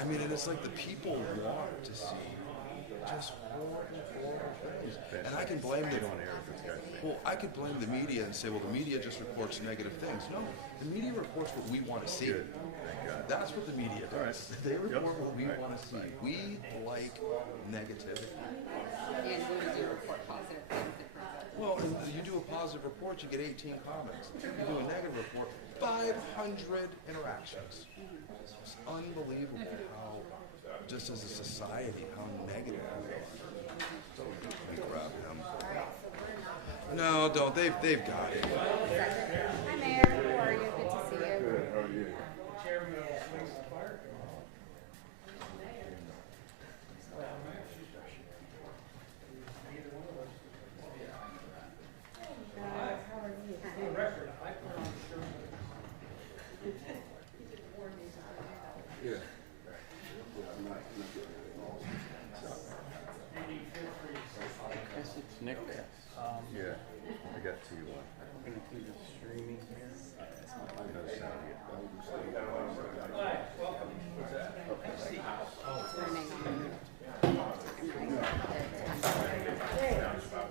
I mean, and it's like the people want to see just horrible, horrible things. And I can blame the well, I could blame the media and say, well, the media just reports negative things. No, the media reports what we want to see. Good. Thank God. That's what the media does. They report what we want to see. We like negativity. And when we do report positive things, it proves it. Well, and you do a positive report, you get 18 comments. You do a negative report, 500 interactions. It's unbelievable how, just as a society, how negative we are. So we grab them. No, don't. They've got it. Hi, Mayor. How are you? Good to see you. Good. How are you? Yeah. Yes, it's Nick. Yeah. I got to We're gonna do the streaming here. another sound here.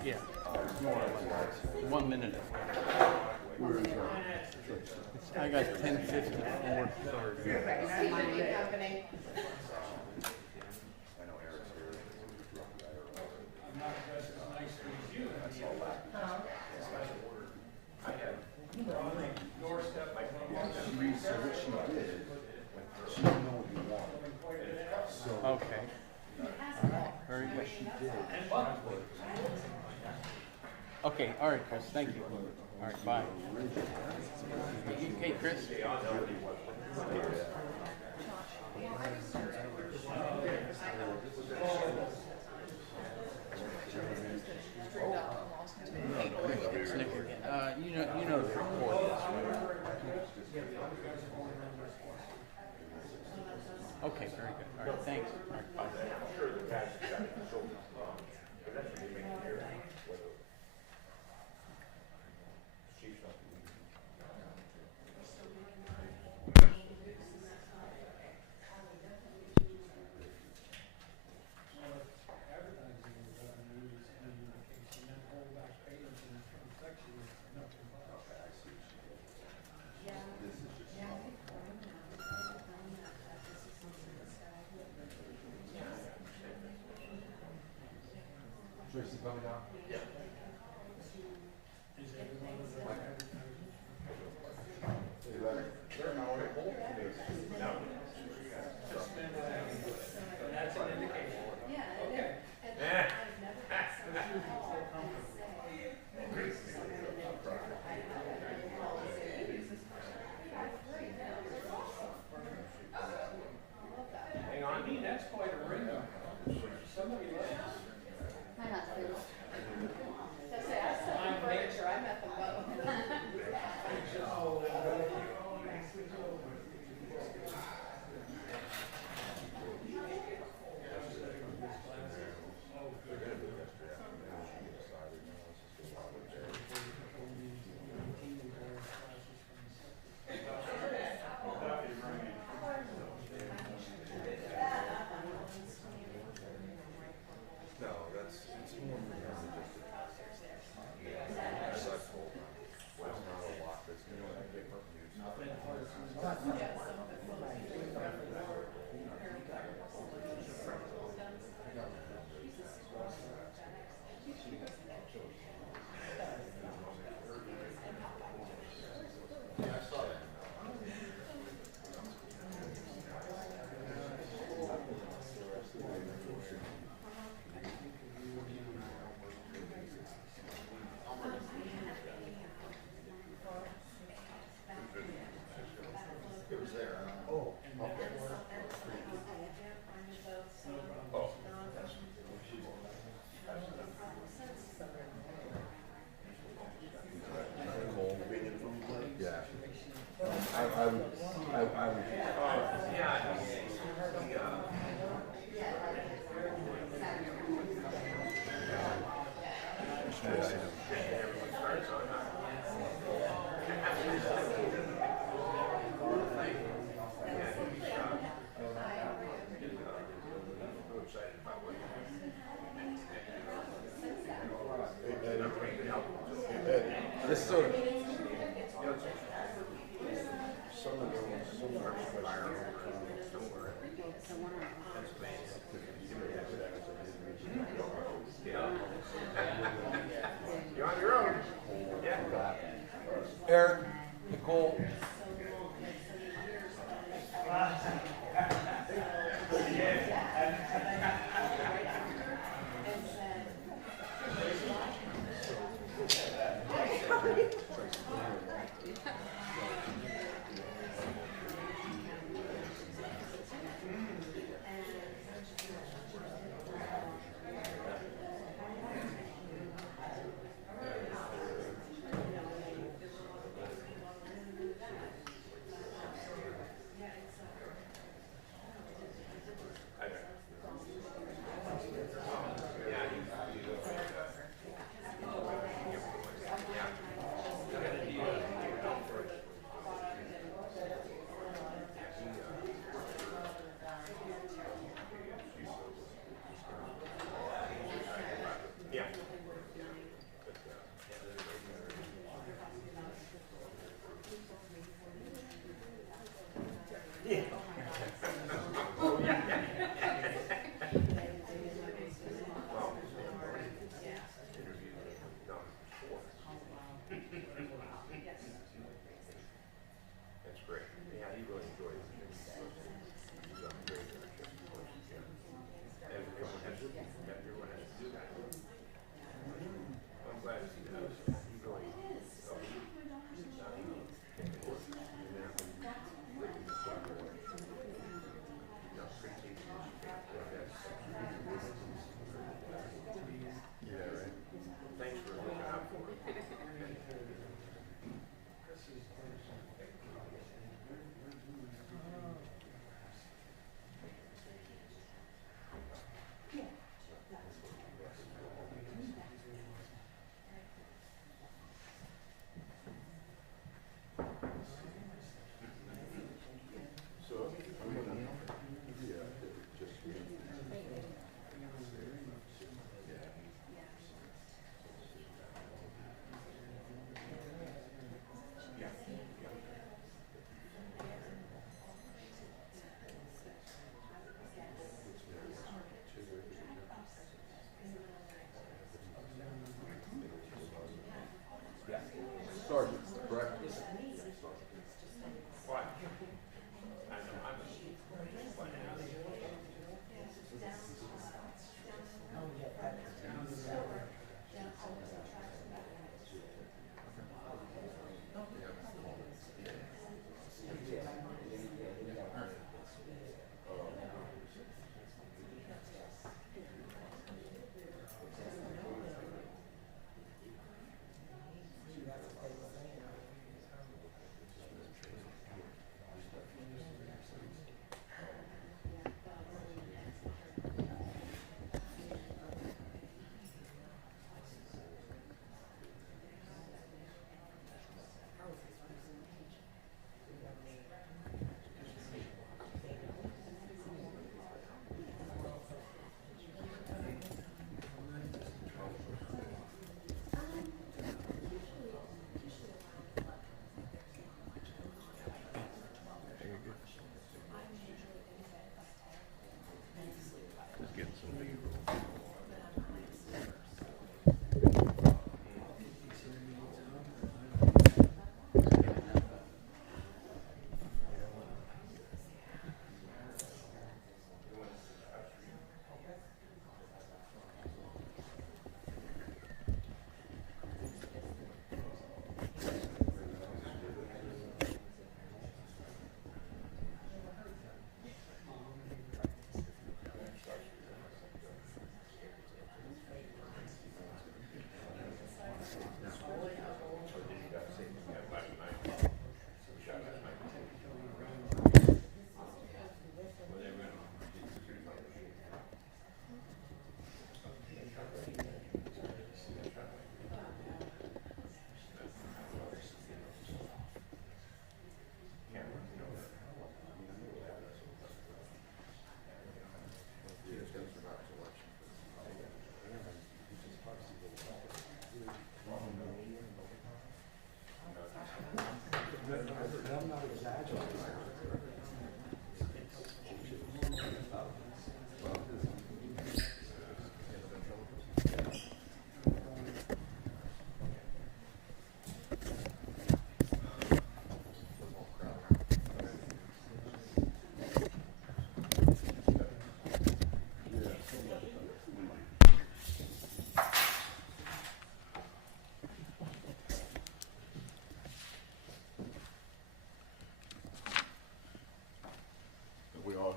Yeah, more or less. 1 minute. Where is I got 10:54 third. So what she did, she didn't know what you wanted. So Okay. All right. Very good. what she did, Okay. All right, Chris. Thank you. All right. Bye. Okay, Chris. It's Nick again. You know the report is, right? Okay, very good. All right, thanks. All right, bye. Tracy coming down.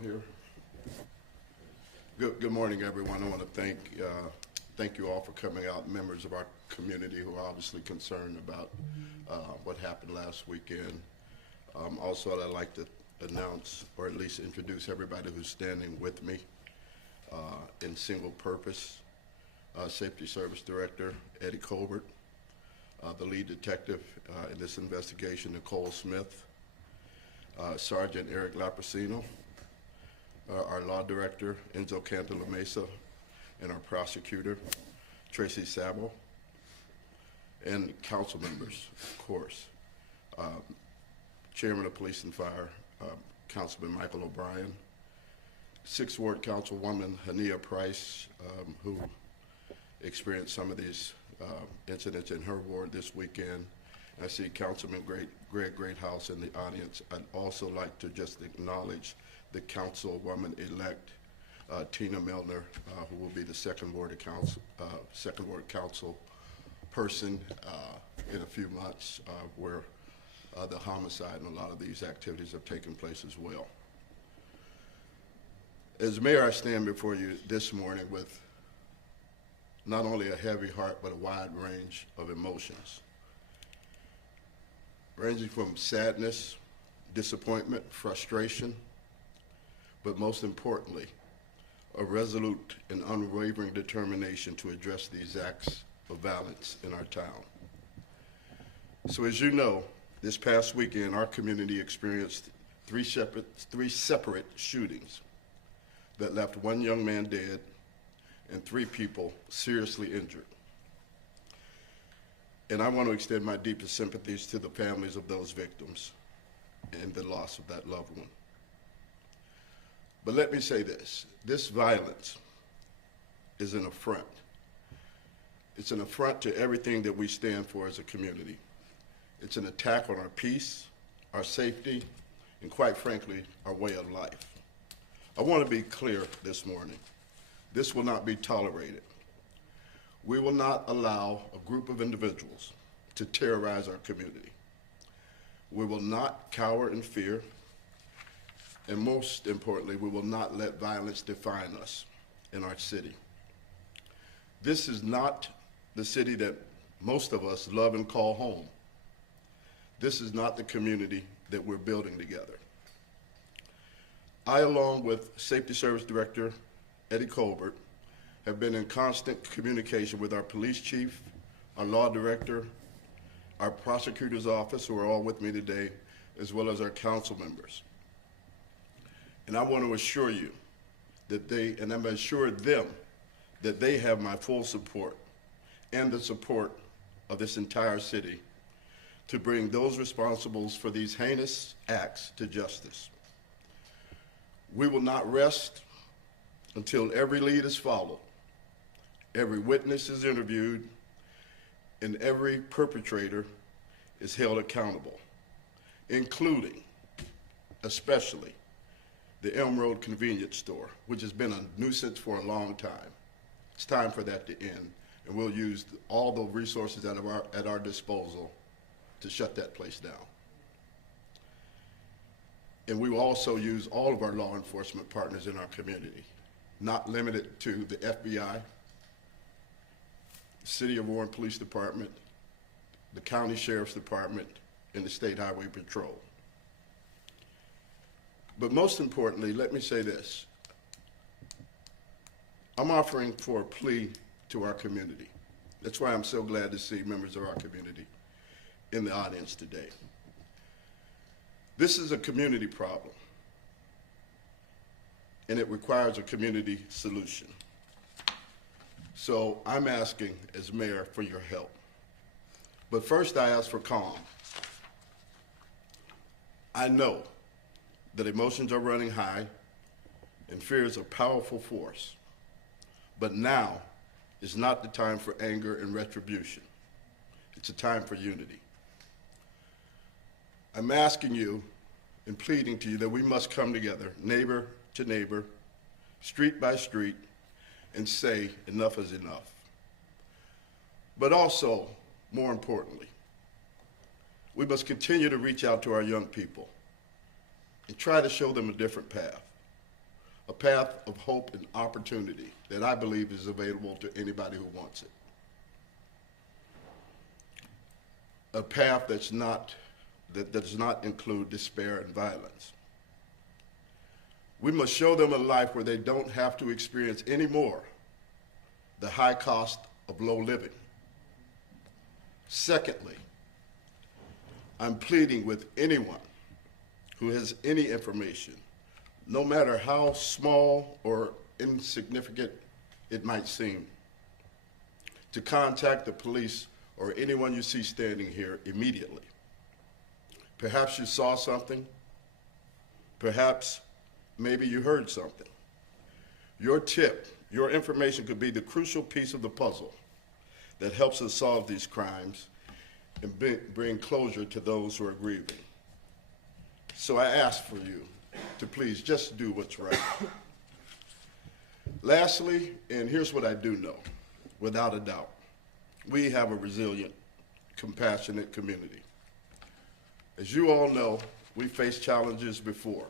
here. Good morning, everyone. I want to thank you all for coming out, members of our community who are obviously concerned about what happened last weekend. Also, I'd like to announce, or at least introduce everybody who's standing with me in single purpose. Safety Service Director Eddie Colbert, the lead detective in this investigation, Nicole Smith, Sergeant Eric Laprasino, our law director, Enzo Cantalamesa, and our prosecutor, Tracy Sabo, and council members, of course. Chairman of Police and Fire, Councilman Michael O'Brien, 6th Ward Councilwoman Hania Price, who experienced some of these incidents in her ward this weekend. I see Councilman Greg Greathouse in the audience. I'd also like to just acknowledge the Councilwoman-elect Tina Milner, who will be the Second Ward Council person in a few months, where the homicide and a lot of these activities have taken place as well. As mayor, I stand before you this morning with not only a heavy heart, but a wide range of emotions, ranging from sadness, disappointment, frustration, but most importantly, a resolute and unwavering determination to address these acts of violence in our town. So as you know, this past weekend, our community experienced three separate shootings that left one young man dead and 3 people seriously injured. And I want to extend my deepest sympathies to the families of those victims and the loss of that loved one. But let me say this violence is an affront. It's an affront to everything that we stand for as a community. It's an attack on our peace, our safety, and quite frankly, our way of life. I want to be clear this morning. This will not be tolerated. We will not allow a group of individuals to terrorize our community. We will not cower in fear, and most importantly, we will not let violence define us in our city. This is not the city that most of us love and call home. This is not the community that we're building together. I, along with Safety Service Director Eddie Colbert, have been in constant communication with our police chief, our law director, our prosecutor's office, who are all with me today, as well as our council members. And I want to assure you that I'm assured them that they have my full support and the support of this entire city to bring those responsible for these heinous acts to justice. We will not rest until every lead is followed, every witness is interviewed, and every perpetrator is held accountable, including, especially, the Elm Road convenience store, which has been a nuisance for a long time. It's time for that to end, and we'll use all the resources at our disposal to shut that place down. And we will also use all of our law enforcement partners in our community, not limited to the FBI, City of Warren Police Department, the County Sheriff's Department, and the State Highway Patrol. But most importantly, let me say this. I'm offering for a plea to our community. That's why I'm so glad to see members of our community in the audience today. This is a community problem, and it requires a community solution. So I'm asking, as mayor, for your help. But first, I ask for calm. I know that emotions are running high and fear is a powerful force. But now is not the time for anger and retribution. It's a time for unity. I'm asking you and pleading to you that we must come together, neighbor to neighbor, street by street, and say enough is enough. But also, more importantly, we must continue to reach out to our young people and try to show them a different path. a path of hope and opportunity that I believe is available to anybody who wants it. A path that does not include despair and violence. We must show them a life where they don't have to experience anymore the high cost of low living. Secondly, I'm pleading with anyone who has any information, no matter how small or insignificant it might seem, to contact the police or anyone you see standing here immediately. Perhaps you saw something. Perhaps maybe you heard something. Your tip, your information could be the crucial piece of the puzzle that helps us solve these crimes and bring closure to those who are grieving. So I ask for you to please just do what's right. Lastly, and here's what I do know, without a doubt, we have a resilient, compassionate community. As you all know, we faced challenges before,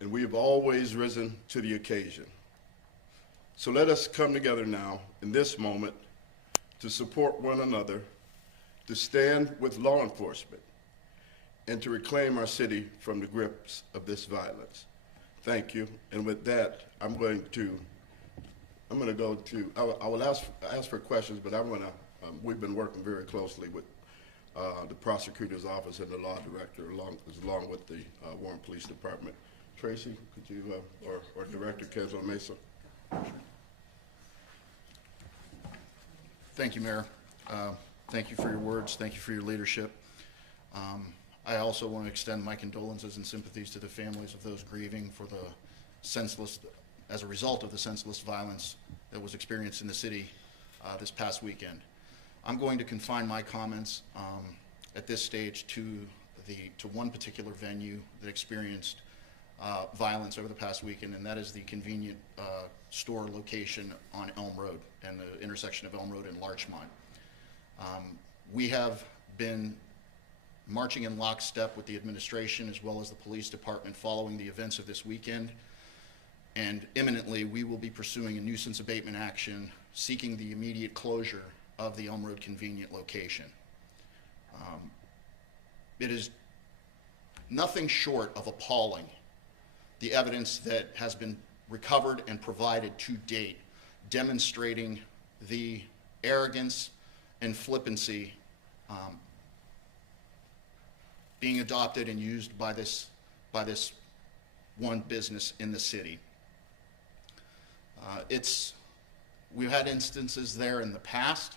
and we have always risen to the occasion. So let us come together now in this moment to support one another, to stand with law enforcement, and to reclaim our city from the grips of this violence. Thank you. And with that, I will ask for questions, but we've been working very closely with the prosecutor's office and the law director, along with the Warren Police Department. Tracy, could you, or Director Kenzo Mesa? Thank you, Mayor. Thank you for your words. Thank you for your leadership. I also want to extend my condolences and sympathies to the families of those grieving for as a result of the senseless violence that was experienced in the city this past weekend. I'm going to confine my comments at this stage to one particular venue that experienced violence over the past weekend, and that is the convenient store location on Elm Road and the intersection of Elm Road and Larchmont. We have been marching in lockstep with the administration as well as the police department following the events of this weekend, and imminently we will be pursuing a nuisance abatement action seeking the immediate closure of the Elm Road convenient location. It is nothing short of appalling, the evidence that has been recovered and provided to date, demonstrating the arrogance and flippancy being adopted and used by this one business in the city. We've had instances there in the past,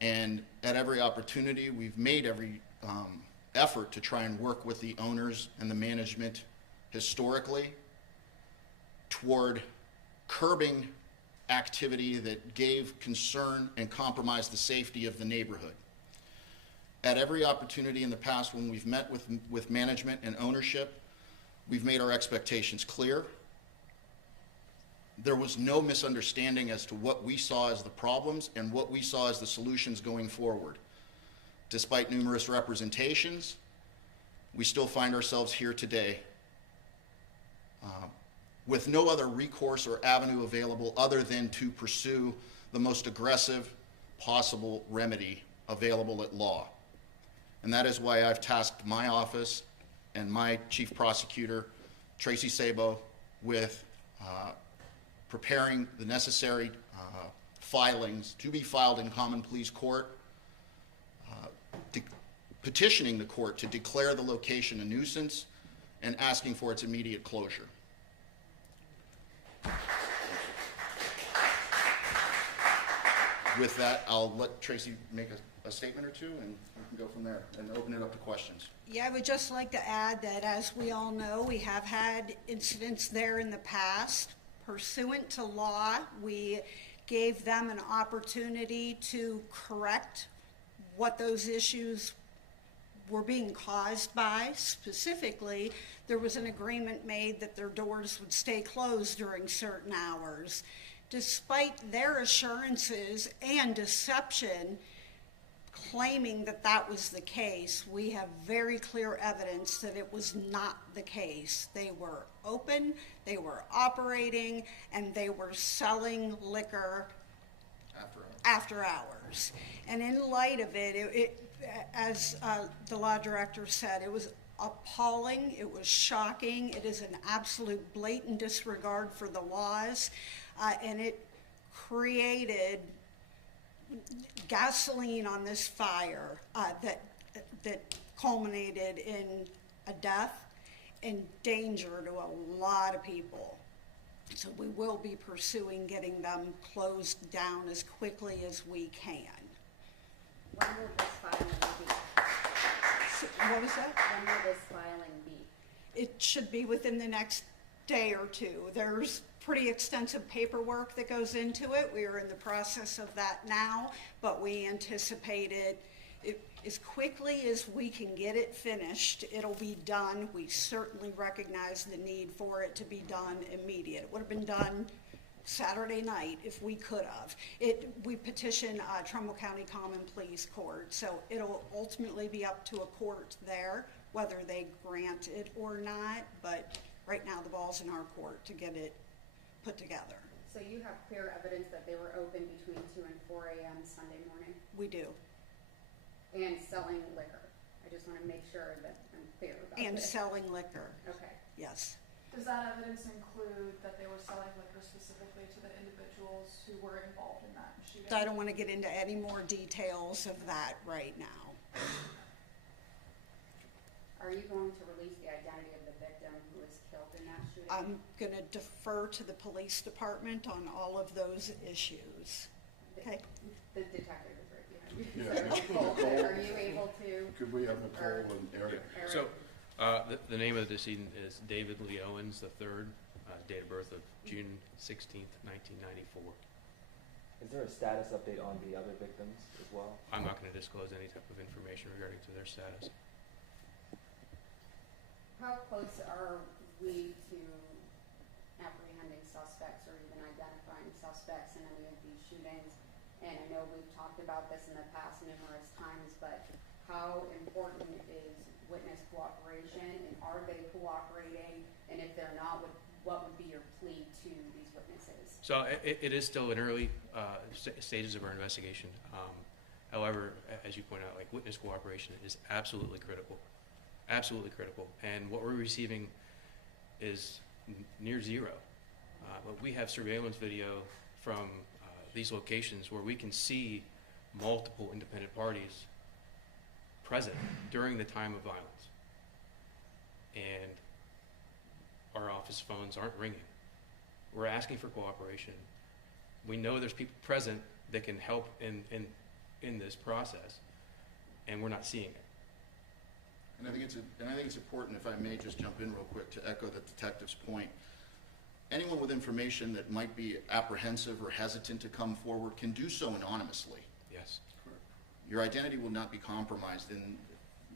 and at every opportunity we've made every effort to try and work with the owners and the management historically toward curbing activity that gave concern and compromised the safety of the neighborhood. At every opportunity in the past when we've met with management and ownership, we've made our expectations clear. There was no misunderstanding as to what we saw as the problems and what we saw as the solutions going forward. Despite numerous representations, we still find ourselves here today with no other recourse or avenue available other than to pursue the most aggressive possible remedy available at law. And that is why I've tasked my office and my chief prosecutor, Tracy Sabo, with preparing the necessary filings to be filed in common pleas court, petitioning the court to declare the location a nuisance, and asking for its immediate closure. With that, I'll let Tracy make a statement or two, and we can go from there and open it up to questions. Yeah, I would just like to add that, as we all know, we have had incidents there in the past. Pursuant to law, we gave them an opportunity to correct what those issues were being caused by. Specifically, there was an agreement made that their doors would stay closed during certain hours. Despite their assurances and deception, claiming that that was the case. We have very clear evidence that it was not the case. They were open, they were operating, and they were selling liquor after hours. And in light of it, as the law director said, it was appalling, it was shocking, it is an absolute blatant disregard for the laws, and it created gasoline on this fire that culminated in a death and danger to a lot of people. So we will be pursuing getting them closed down as quickly as we can. When will this filing be? So, what was that? When will this filing be? It should be within the next day or two. There's pretty extensive paperwork that goes into it. We are in the process of that now, but we anticipated it as quickly as we can get it finished, it'll be done. We certainly recognize the need for it to be done immediate. It would have been done Saturday night if we could have. We petitioned Trumbull County Common Pleas Court, so it'll ultimately be up to a court there whether they grant it or not, but right now the ball's in our court to get it put together. So you have clear evidence that they were open between 2 and 4 a.m. Sunday morning We do. and selling liquor? I just want to make sure that I'm clear about And this. selling liquor, Okay. yes. Does that evidence include that they were selling liquor specifically to the individuals who were involved in that shooting? I don't want to get into any more details of that right now. Are you going to release the identity of the victim who was killed in that shooting? I'm going to defer to the police department on all of those issues. Okay? The detective is right behind you. Yeah. So Nicole, are you able to? Could we have Nicole and Eric? Eric? So, the name of the decedent is David Lee Owens III, date of birth of June 16th, 1994. Is there a status update on the other victims as well? I'm not going to disclose any type of information regarding to their status. How close are we to apprehending suspects or even identifying suspects in any of these shootings? And I know we've talked about this in the past numerous times, but how important is witness cooperation, and are they cooperating? And if they're not, what would be your plea to these witnesses? So it is still in early stages of our investigation. However, as you point out, like, witness cooperation is absolutely critical. Absolutely critical. And what we're receiving is near zero. But we have surveillance video from these locations where we can see multiple independent parties present during the time of violence. And our office phones aren't ringing. We're asking for cooperation. We know there's people present that can help in this process, and we're not seeing it. And I think it's important, if I may just jump in real quick, to echo the detective's point. Anyone with information that might be apprehensive or hesitant to come forward can do so anonymously. Yes. Your identity will not be compromised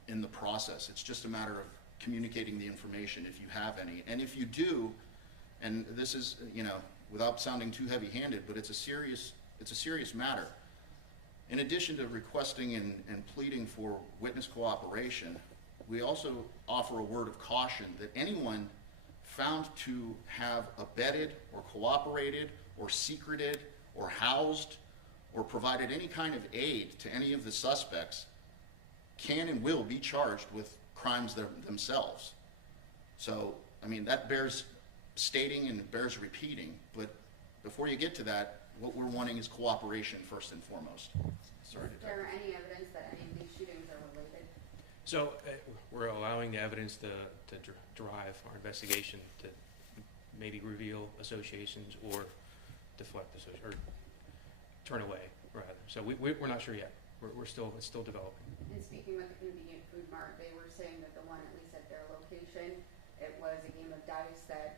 in the process. It's just a matter of communicating the information if you have any. And if you do, and this is, without sounding too heavy-handed, but it's a serious matter. In addition to requesting and pleading for witness cooperation, we also offer a word of caution that anyone found to have abetted or cooperated or secreted or housed or provided any kind of aid to any of the suspects can and will be charged with crimes themselves. So, that bears stating and bears repeating, but before you get to that, what we're wanting is cooperation first and foremost. Sorry, Is there any evidence that any of these shootings are related? So we're allowing the evidence to drive our investigation to maybe reveal associations or deflect or turn away, rather. So we're not sure yet. It's still developing. And speaking with the Convenient Food Mart, they were saying that the one, at least at their location, it was a game of dice that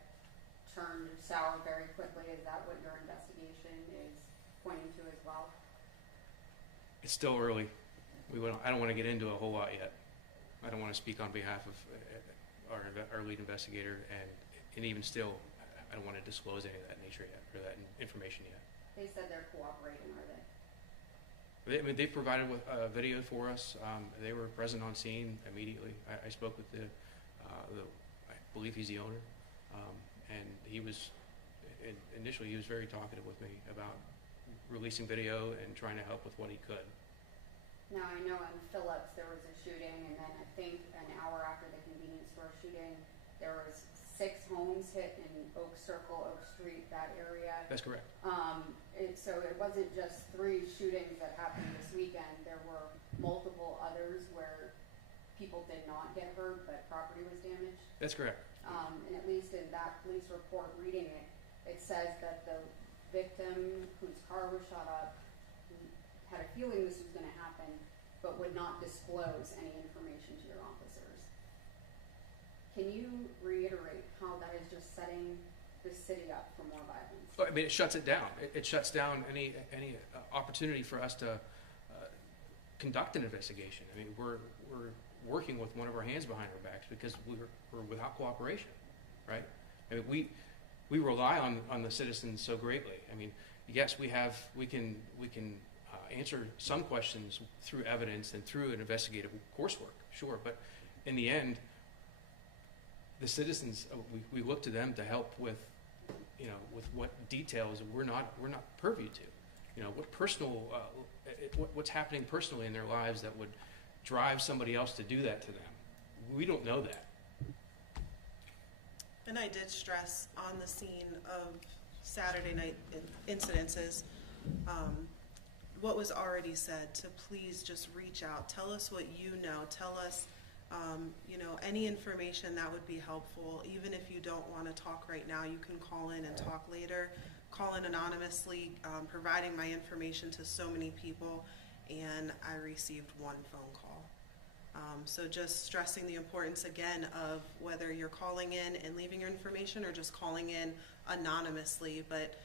turned sour very quickly. Is that what your investigation is pointing to as well? It's still early. I don't want to get into a whole lot yet. I don't want to speak on behalf of our lead investigator, and even still, I don't want to disclose any of that nature yet, or that information yet. They said they're cooperating, are they? They provided with video for us. They were present on scene immediately. I spoke with I believe he's the owner, and he was initially he was very talkative with me about releasing video and trying to help with what he could. Now, I know in Phillips there was a shooting, and then I think an hour after the convenience store shooting, there was 6 homes hit in Oak Circle, Oak Street, that area. That's correct. So it wasn't just 3 shootings that happened this weekend. There were multiple others where people did not get hurt, but property was damaged. That's correct. And at least in that police report, reading it, it says that the victim whose car was shot up had a feeling this was going to happen, but would not disclose any information to your officers. Can you reiterate how that is just setting the city up for more violence? Well, I mean, it shuts it down. It shuts down any opportunity for us to conduct an investigation. I mean, we're working with one of our hands behind our backs because we're without cooperation, right? I mean, we rely on the citizens so greatly. I mean, yes, we can answer some questions through evidence and through an investigative coursework, sure, but in the end, the citizens, we look to them to help with, with what details we're not purview to, what personal, what's happening personally in their lives that would drive somebody else to do that to them. We don't know that. And I did stress on the scene of Saturday night incidences, what was already said, to please just reach out, tell us what you know, tell us any information that would be helpful. Even if you don't want to talk right now, you can call in and talk later. Call in anonymously, providing my information to so many people, and I received 1 phone call. So just stressing the importance again of whether you're calling in and leaving your information or just calling in anonymously, but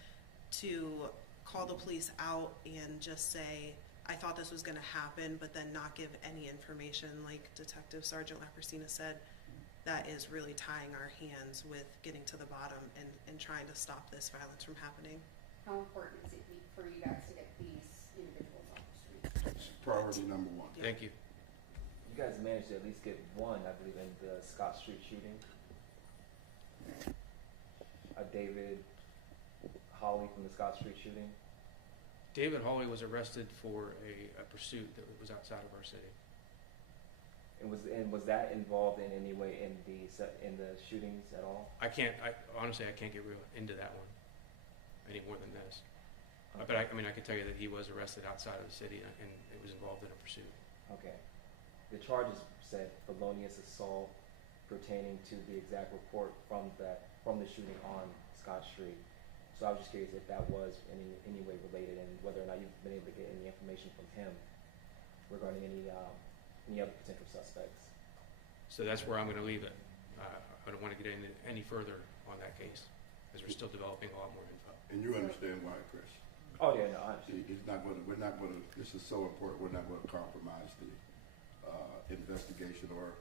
to call the police out and just say, I thought this was going to happen, but then not give any information, like Detective Sergeant Leprosina said, that is really tying our hands with getting to the bottom and trying to stop this violence from happening. How important is it for you guys to get these individuals off the street? It's priority number 1. Thank you. You guys managed to at least get one, I believe, in the Scott Street shooting. David Hawley from the Scott Street shooting. David Hawley was arrested for a pursuit that was outside of our city. And was that involved in any way in the shootings at all? Honestly, I can't get real into that one any more than this. Okay. But I can tell you that he was arrested outside of the city and it was involved in a pursuit. Okay. The charges said felonious assault pertaining to the exact report from the shooting on Scott Street. So I was just curious if that was in any way related, and whether or not you've been able to get any information from him regarding any other potential suspects. So that's where I'm going to leave it. I don't want to get into any further on that case because we're still developing a lot more info. And you understand why, Chris? Oh yeah, no, I understand. We're not going to. This is so important. We're not going to compromise the investigation or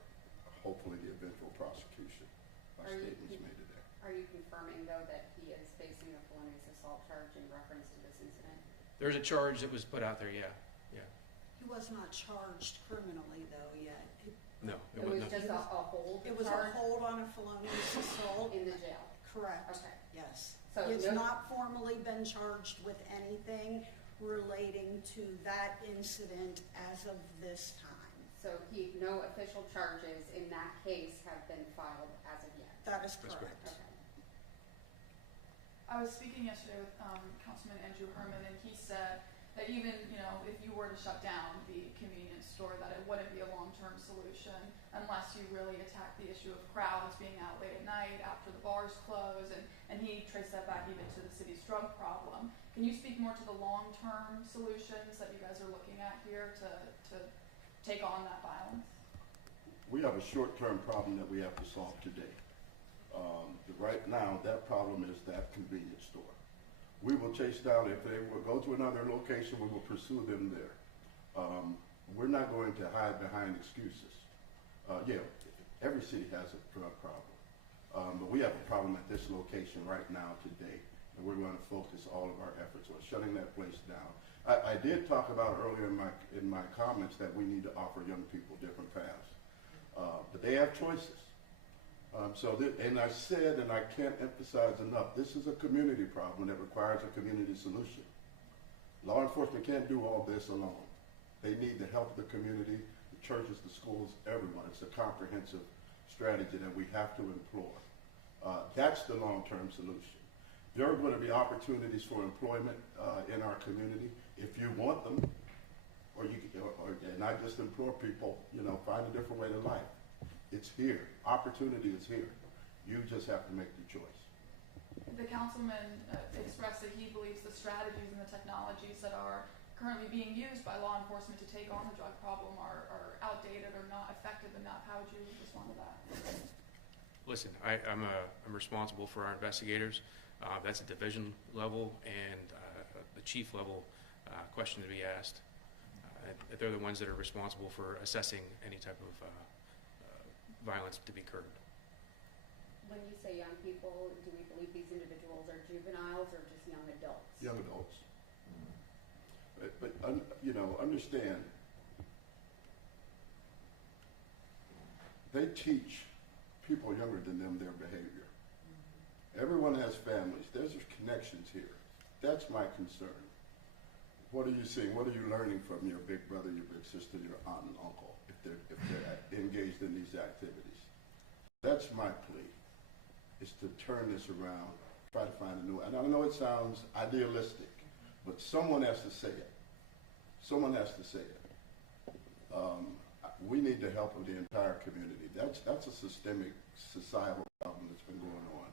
hopefully the eventual prosecution by statements made today. Are you confirming, though, that he is facing a felonious assault charge in reference to this incident? There's a charge that was put out there, yeah. He was not charged criminally, though, yet. No, it was just a hold. It was a hold on a felonious assault. In the jail? Correct. Okay. Yes. So He has not formally been charged with anything relating to that incident as of this time. So no official charges in that case have been filed as of yet? That is That's correct. Okay. I was speaking yesterday with Councilman Andrew Herman, and he said that even, if you were to shut down the convenience store, that it wouldn't be a long-term solution unless you really attack the issue of crowds being out late at night after the bars close, and he traced that back even to the city's drug problem. Can you speak more to the long-term solutions that you guys are looking at here to take on that violence? We have a short-term problem that we have to solve today. Right now, that problem is that convenience store. We will chase down, if they will go to another location, we will pursue them there. We're not going to hide behind excuses. Every city has a drug problem. But we have a problem at this location right now today. And we're going to focus all of our efforts on shutting that place down I did talk about earlier in my comments that we need to offer young people different paths. But they have choices. And I said, and I can't emphasize enough, this is a community problem that requires a community solution. Law enforcement can't do all this alone. They need the help of the community, the churches, the schools, everyone. It's a comprehensive strategy that we have to employ. That's the long-term solution. There are going to be opportunities for employment in our community if you want them, and I just implore people, find a different way to life. It's here. Opportunity is here. You just have to make the choice. The councilman expressed that he believes the strategies and the technologies that are currently being used by law enforcement to take on the drug problem are outdated or not effective enough. How would you respond to that? Listen, I'm responsible for our investigators. That's a division level and the chief level question to be asked. They're the ones that are responsible for assessing any type of violence to be curbed. When you say young people, do we believe these individuals are juveniles or just young adults? Young adults. But understand, they teach people younger than them their behavior. Everyone has families. There's connections here. That's my concern. What are you seeing? What are you learning from your big brother, your big sister, your aunt and uncle if they're engaged in these activities? That's my plea, is to turn this around, try to find a new, and I know it sounds idealistic, but someone has to say it. Someone has to say it. We need the help of the entire community. That's a systemic societal problem that's been going on.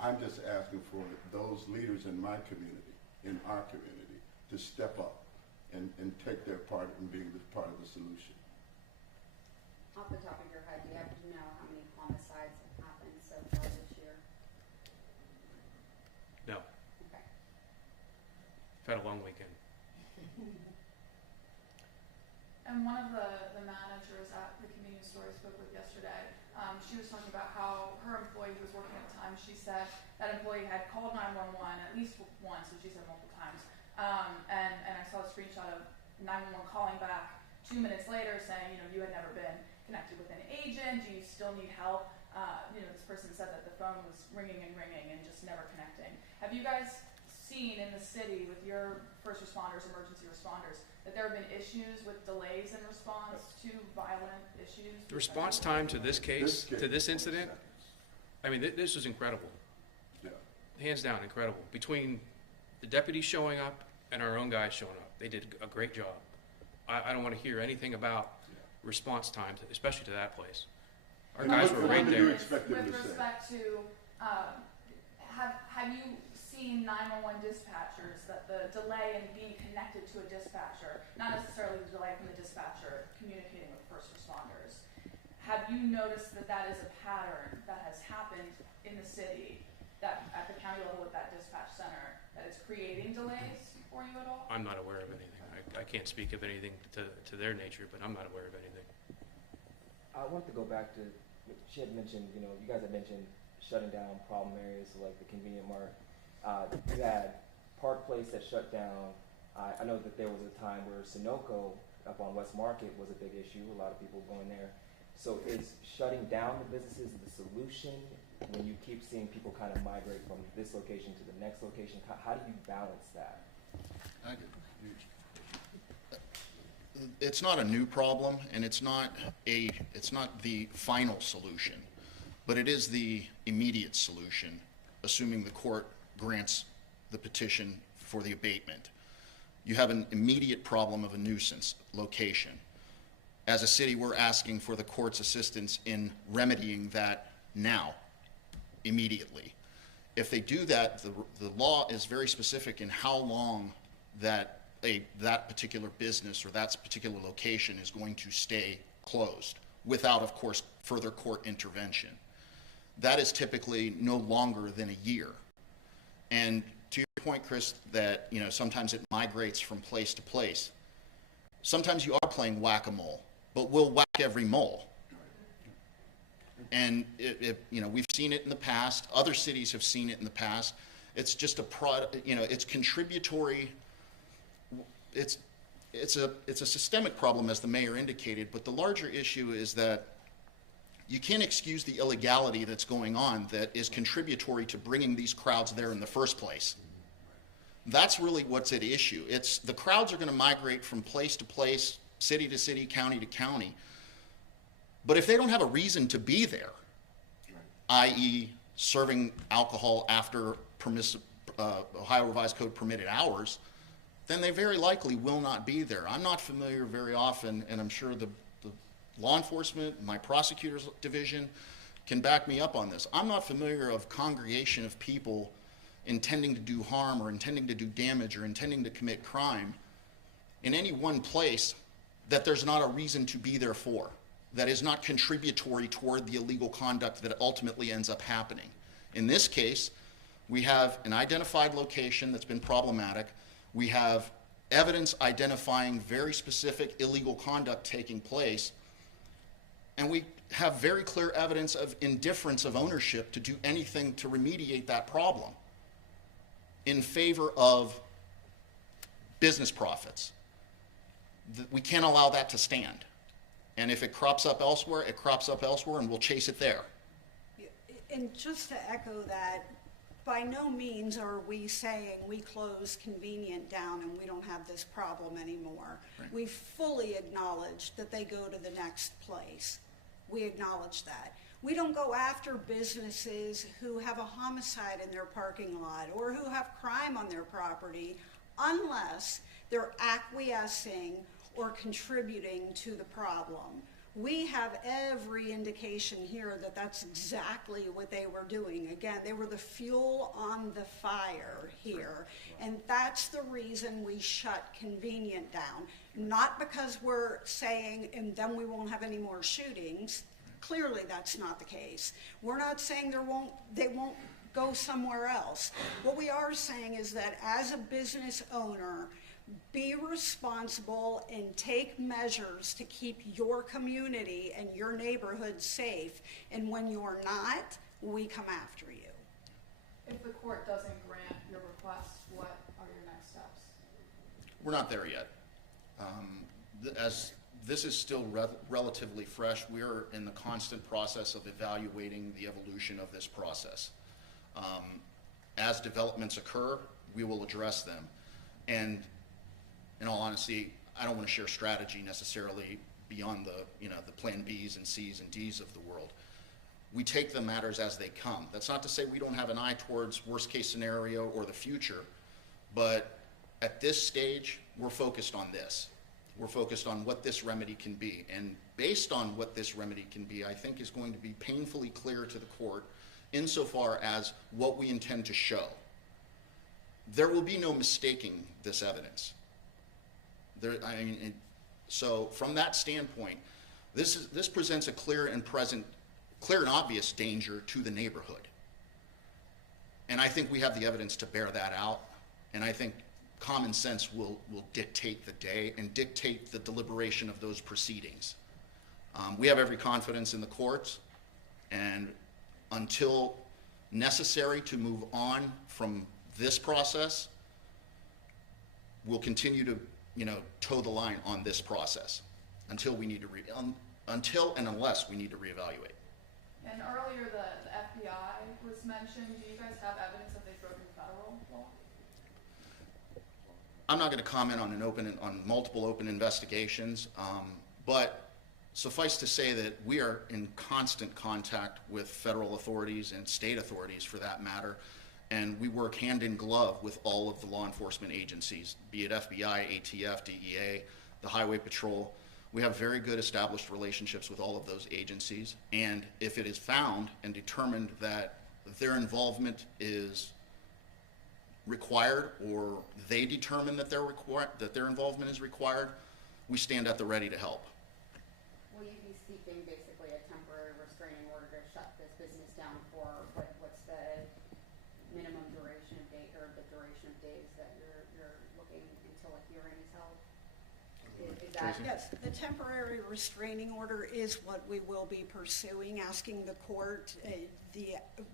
I'm just asking for those leaders in my community, in our community, to step up and take their part in being part of the solution. Off the top of your head, do you happen to know how many homicides have happened so far this year? No. Okay. I've had a long weekend. And one of the managers at the convenience store I spoke with yesterday, she was talking about how her employee who was working at the time, she said that employee had called 911 at least once, so she said multiple times. And I saw a screenshot of 911 calling back 2 minutes later saying, you had never been connected with an agent, do you still need help? This person said that the phone was ringing and just never connecting. Have you guys seen in the city with your first responders, emergency responders, that there have been issues with delays in response to violent issues? The response time to this case, to this incident, I mean, this was incredible. Yeah. Hands down, incredible. Between the deputies showing up and our own guys showing up, they did a great job. I don't want to hear anything about response time, especially to that place. Our guys were right there. With respect to, have you seen 911 dispatchers, that the delay in being connected to a dispatcher, not necessarily the delay from the dispatcher communicating with first responders, have you noticed that is a pattern that has happened in the city, that at the county level with that dispatch center, that is creating delays for you at all? I'm not aware of anything. I can't speak of anything to their nature, but I'm not aware of anything. I wanted to go back to, she had mentioned, you guys had mentioned shutting down problem areas like the convenient mart. You had Park Place that shut down. I know that there was a time where Sunoco up on West Market was a big issue, a lot of people going there. So is shutting down the businesses the solution when you keep seeing people kind of migrate from this location to the next location? How do you balance that? It's not a new problem, and it's not the final solution, but it is the immediate solution, assuming the court grants the petition for the abatement. You have an immediate problem of a nuisance location. As a city, we're asking for the court's assistance in remedying that now, immediately. If they do that, the law is very specific in how long that particular business or that particular location is going to stay closed without, of course, further court intervention. That is typically no longer than a year. And to your point, Chris, that sometimes it migrates from place to place. Sometimes you are playing whack-a-mole, but we'll whack every mole. And we've seen it in the past. Other cities have seen it in the past. It's just it's contributory. it's a systemic problem, as the mayor indicated, but the larger issue is that you can't excuse the illegality that's going on that is contributory to bringing these crowds there in the first place. That's really what's at issue. It's the crowds are going to migrate from place to place, city to city, county to county. But if they don't have a reason to be there, i.e. serving alcohol after Ohio Revised Code permitted hours, then they very likely will not be there. I'm not familiar very often, and I'm sure the law enforcement, my prosecutor's division can back me up on this. I'm not familiar of congregation of people intending to do harm or intending to do damage or intending to commit crime in any one place that there's not a reason to be there for, that is not contributory toward the illegal conduct that ultimately ends up happening. In this case, we have an identified location that's been problematic. We have evidence identifying very specific illegal conduct taking place. And we have very clear evidence of indifference of ownership to do anything to remediate that problem in favor of business profits. We can't allow that to stand. And if it crops up elsewhere, it crops up elsewhere, and we'll chase it there. And just to echo that, by no means are we saying we close Convenient down and we don't have this problem anymore. Right. We fully acknowledge that they go to the next place. We acknowledge that. We don't go after businesses who have a homicide in their parking lot or who have crime on their property unless they're acquiescing or contributing to the problem. We have every indication here that that's exactly what they were doing. Again, they were the fuel on the fire here. And that's the reason we shut Convenient down. Not because we're saying, and then we won't have any more shootings. Clearly that's not the case. We're not saying they won't go somewhere else. What we are saying is that as a business owner, be responsible and take measures to keep your community and your neighborhood safe. And when you're not, we come after you. If the court doesn't grant your request, what are your next steps? We're not there yet. As this is still relatively fresh, we are in the constant process of evaluating the evolution of this process. As developments occur, we will address them. And in all honesty, I don't want to share strategy necessarily beyond the plan Bs and Cs and Ds of the world. We take the matters as they come. That's not to say we don't have an eye towards worst case scenario or the future, but at this stage, we're focused on this. We're focused on what this remedy can be. And based on what this remedy can be, I think is going to be painfully clear to the court insofar as what we intend to show. There will be no mistaking this evidence. So from that standpoint, this presents a clear and obvious danger to the neighborhood. And I think we have the evidence to bear that out. And I think common sense will dictate the day and dictate the deliberation of those proceedings. We have every confidence in the courts, and until necessary to move on from this process, we'll continue to toe the line on this process until we need to until and unless we need to reevaluate. And earlier the FBI was mentioned. Do you guys have evidence that they've broken federal law? I'm not going to comment on multiple open investigations, but suffice to say that we are in constant contact with federal authorities and state authorities for that matter, and we work hand in glove with all of the law enforcement agencies, be it FBI, ATF, DEA, the Highway Patrol. We have very good established relationships with all of those agencies, and if it is found and determined that their involvement is required, or they determine that their involvement is required, we stand at the ready to help. Will you be seeking basically a temporary restraining order to shut this business down for what's the minimum duration of day or the duration of days that you're looking until a hearing is held? Is that? Yes, the temporary restraining order is what we will be pursuing, asking the court,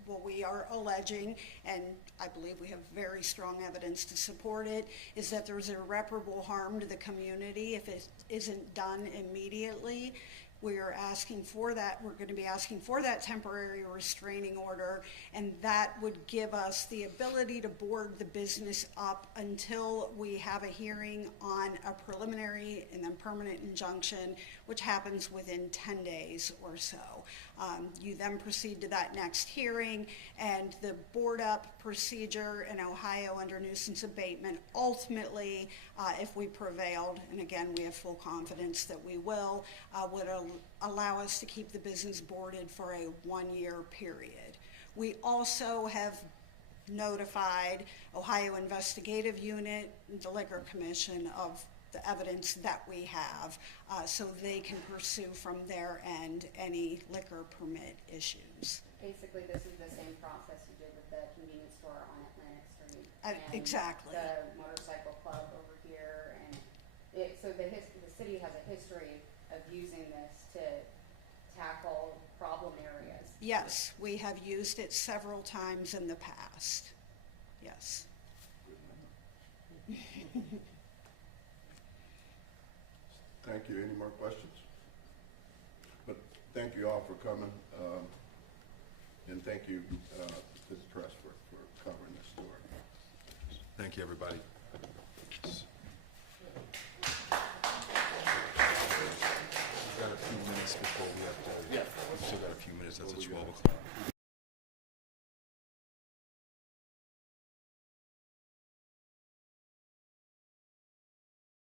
what we are alleging, and I believe we have very strong evidence to support it, is that there's irreparable harm to the community if it isn't done immediately. We are asking for that. We're going to be asking for that temporary restraining order, and that would give us the ability to board the business up until we have a hearing on a preliminary and then permanent injunction, which happens within 10 days or so. You then proceed to that next hearing, and the board up procedure in Ohio under nuisance abatement, ultimately, if we prevailed, and again, we have full confidence that we will, would allow us to keep the business boarded for a 1-year period. We also have notified Ohio Investigative Unit, the Liquor Commission, of the evidence that we have, so they can pursue from their end any liquor permit issues. Basically, this is the same process you did with the convenience store on Atlantic Street. and Exactly. The motorcycle club over here, and so the city has a history of using this to tackle problem areas. Yes, we have used it several times in the past. Yes. Thank you. Any more questions? But thank you all for coming, and thank you to the press for covering this story. Thank you, everybody.